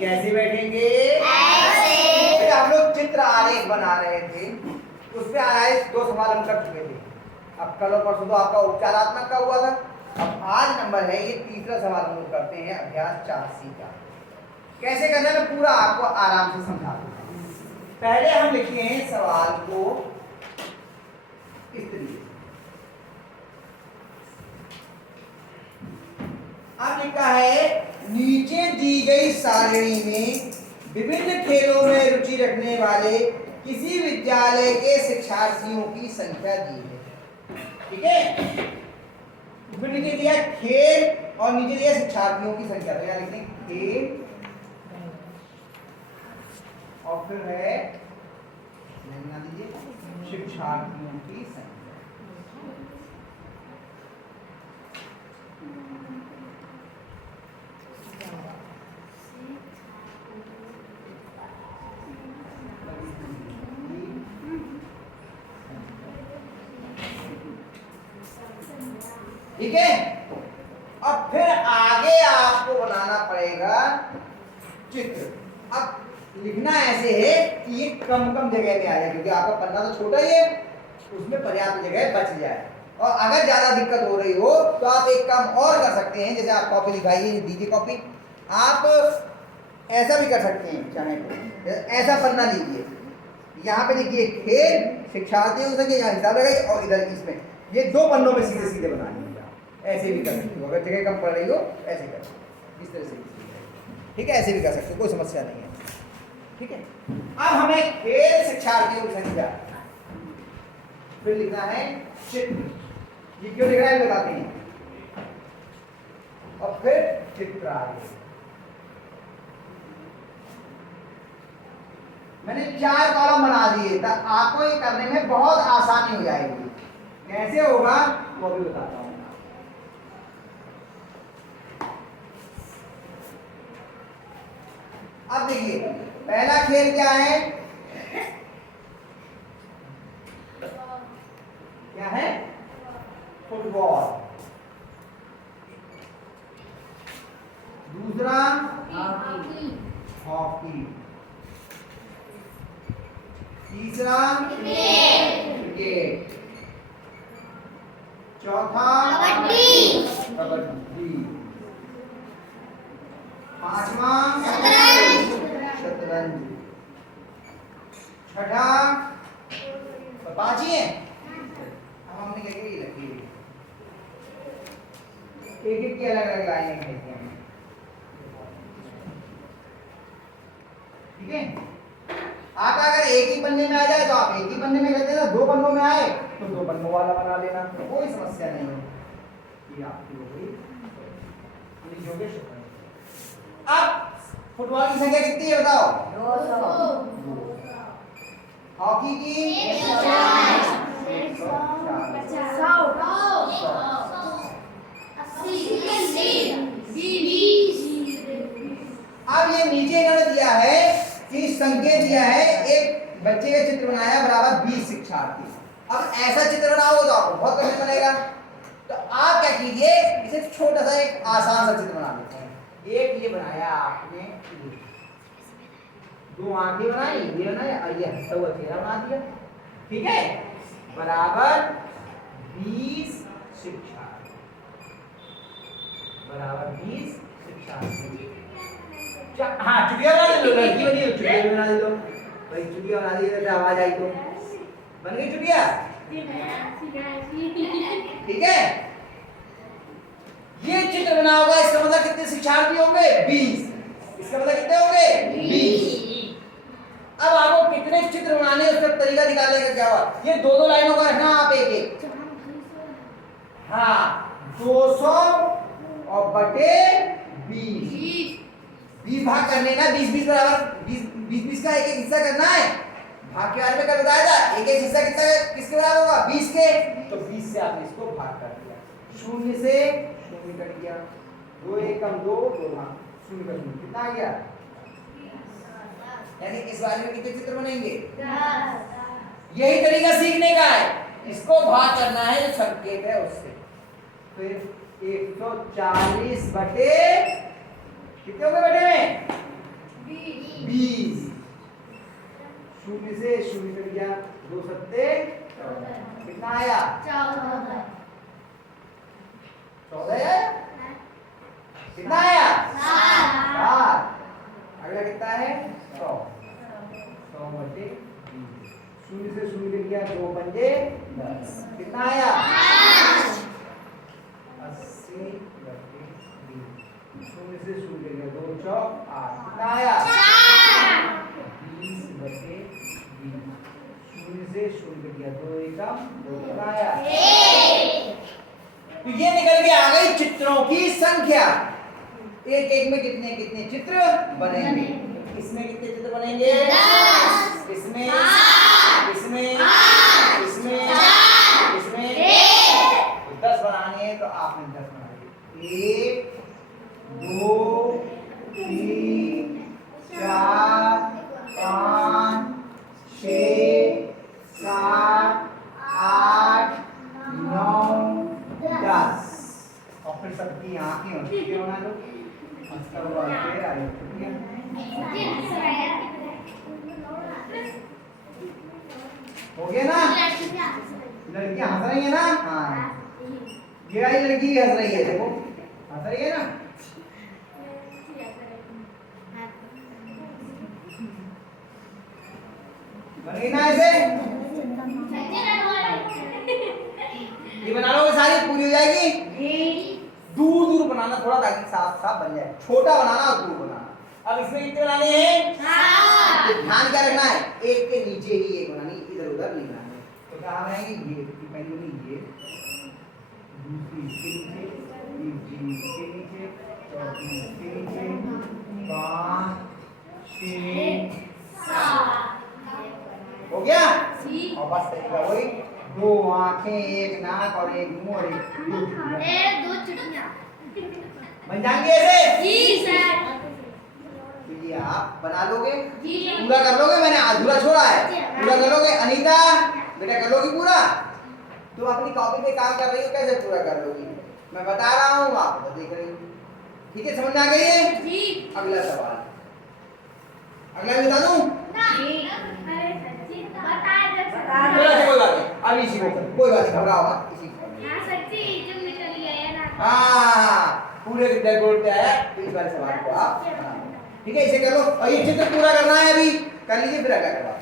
कैसे बैठेंगे? ऐसे। हम लोग चित्र आरेख बना रहे थे, उसमें आया 2 सवाल हम कर चुके थे। अब कल और परसों तो आपका उपचारात्मक का हुआ था। अब आज नंबर है ये तीसरा सवाल हम लोग करते हैं अभ्यास 4C का। कैसे करना है मैं पूरा आपको आराम से समझा दूंगा। पहले हम लिखते हैं सवाल को इस तरीके से। अब लिखा है नीचे दी गई सारणी में विभिन्न खेलों में रुचि रखने वाले किसी विद्यालय के शिक्षार्थियों की संख्या दी है। ठीक है, फिर नीचे दिया खेल और नीचे दिया शिक्षार्थियों की संख्या। तो यहां लिखते हैं खेल और फिर है बना दीजिए शिक्षार्थियों की संख्या। ठीक है, अब फिर आगे आपको बनाना पड़ेगा चित्र। अब लिखना ऐसे है कि ये कम जगह में आ जाए, क्योंकि आपका पन्ना तो छोटा ही है, उसमें पर्याप्त जगह बच जाए। और अगर ज्यादा दिक्कत हो रही हो तो आप एक काम और कर सकते हैं। जैसे आप कॉपी लिखाइए, दीजिए कॉपी, आप ऐसा भी कर सकते हैं। चाहे तो ऐसा पन्ना लीजिए, यहाँ पे लिखिए खेल शिक्षार्थियों की संख्या, यहाँ हिसाब लगाइए और इधर इसमें ये 2 पन्नों में सीधे सीधे बना लीजिए। ऐसे भी कर सकते हो, अगर जगह कम पड़ रही हो ऐसे कर सकते, इस तरह से। ठीक है, ऐसे भी कर सकते हो, कोई समस्या नहीं है। ठीक है, अब हमें खेल शिक्षार्थियों की संख्या फिर लिखना है चित्र। ये क्यों लिख रहा है बताते हैं। और फिर चित्र आगे मैंने 4 कॉलम बना दिए, तो आपको ये करने में बहुत आसानी हो जाएगी। कैसे होगा वो भी बताता हूं। अब देखिए पहला खेल क्या है? क्या है? फुटबॉल। दूसरा हॉकी। तीसरा क्रिकेट। चौथा कबड्डी। पांचवा शतरंज। छठा 5 ही है। अब हमने क्या किया, रखी एक की अलग अलग लाइनें लिखी हैं। ठीक है, आप अगर एक ही पन्ने में आ जाए तो आप एक ही पन्ने में करते हैं ना, 2 पन्नों में आए तो 2 पन्नों वाला बना लेना, कोई समस्या नहीं है। ये आपकी हो गई। अब फुटबॉल की संख्या कितनी है बताओ? 200। हॉकी की 150। अब ये नीचे इन्होंने दिया है कि संकेत दिया है, एक बच्चे का चित्र बनाया बराबर 20 शिक्षार्थी। अब ऐसा चित्र बनाओगे तो आपको बहुत कठिन बनेगा। तो आप क्या कीजिए, इसे छोटा सा एक आसान सा चित्र बना लेते हैं। एक ये बनाया आपने, 2 आंखें बनाई, ये बनाया और ये हंसता हुआ चेहरा बना दिया। ठीक है, बराबर 20 शिक्षार्थी। बराबर 20 शिक्षार्थी। हाँ, चुटिया बना दे लो, लड़की बनी हो, चुटिया बना दे लो भाई। चुटिया बना दी तो आवाज आई तो बन गई चुटिया। ठीक है, ये चित्र बना होगा, इसका मतलब कितने शिक्षार्थी होंगे? 20। इसका मतलब कितने होंगे? 20। अब आपको कितने चित्र बनाने उसका तरीका निकालने का क्या हुआ? ये 2-2 लाइनों का रखना आप एक। हाँ, 200 और बटे 20 भाग करने का। 20 बराबर 20 का एक हिस्सा करना है। भाग के बारे में कल बताया था, एक हिस्सा किसके बराबर होगा? 20 के। तो 20 से आपने इसको भाग कर दिया, 0 से 0 कट गया, 2 1 कम 2 भाग 0 का 0 कितना आ गया? यानी इस बारे में कितने चित्र बनेंगे? 10। यही तरीका सीखने का है, इसको भाग करना है जो संकेत है उससे। फिर 140 बटे कितने हो गए बेटे में? 20। शून्य से शून्य कट गया, 2 सत्ते 14। कितना आया? 14 आया। कितना आया? 7। अगला कितना है? 100 बटे 20। शून्य से शून्य कट गया, 2 पंजे 10। कितना आया? 80 बटे 20। शून्य से शून्य कट गया, 2 चौक 8। कितना आया? 20 बटे 20। शून्य से शून्य कट गया, 2 एकम 2। कितना आया? 1। तो ये निकल के आ गई चित्रों की संख्या। एक एक में कितने कितने चित्र बनेंगे? इसमें कितने चित्र बनेंगे? 10। इसमें 7। इसमें 8। इसमें 4। इसमें 1। तो 10 बनानी है तो आपने 10 बनाई। 1 2 3 4 5 6 7 8 9 10। और फिर सबकी आंखें होती है, बना लो। उसका बाद फिर आ जाओ, ठीक है? हो गया ना? लड़कियां हंस रही है ना? हाँ, ये वाली लड़की भी हंस रही है, देखो हंस रही है ना? बन गई ना ऐसे? ये बना लो, सारी पूरी हो जाएगी। दूर दूर बनाना थोड़ा, ताकि साफ साफ बन जाए। छोटा बनाना और दूर बनाना। अब इसमें कितने बनाने हैं? 7। ध्यान क्या रखना है? एक के नीचे ही एक बनानी, इधर उधर नहीं बनानी। तो कहाँ बनाएंगे? ये पहले में ये, दूसरी इसके नीचे, तीसरी इसके नीचे, चौथी इसके नीचे, 5 6 7। हो गया? और बस तरीका वही, 2 आंखें, 1 नाक और 1 मुंह और 1 दो चुटकियां बन जाएंगे ऐसे? जी सर। तो ये आप बना लोगे? जी। पूरा कर लोगे? मैंने अधूरा छोड़ा है, पूरा कर लोगे? अनीता बेटा कर लोगी पूरा? तुम अपनी कॉपी पे काम कर रही हो, कैसे पूरा कर लोगी? मैं बता रहा हूँ, आप तो देख रही हो। ठीक है, समझ में आ गई है? जी। अगला सवाल, अगला बता दूं? कोई बात नहीं, अभी इसी को करो, कोई बात नहीं, घबराओ मत, इसी को करो। हाँ, पूरे विद्या बोर्ड पे आया, तो इस बार सवाल को आप ठीक है, इसे कर लो। और ये चित्र पूरा करना है, अभी कर लीजिए, फिर अगला करवा।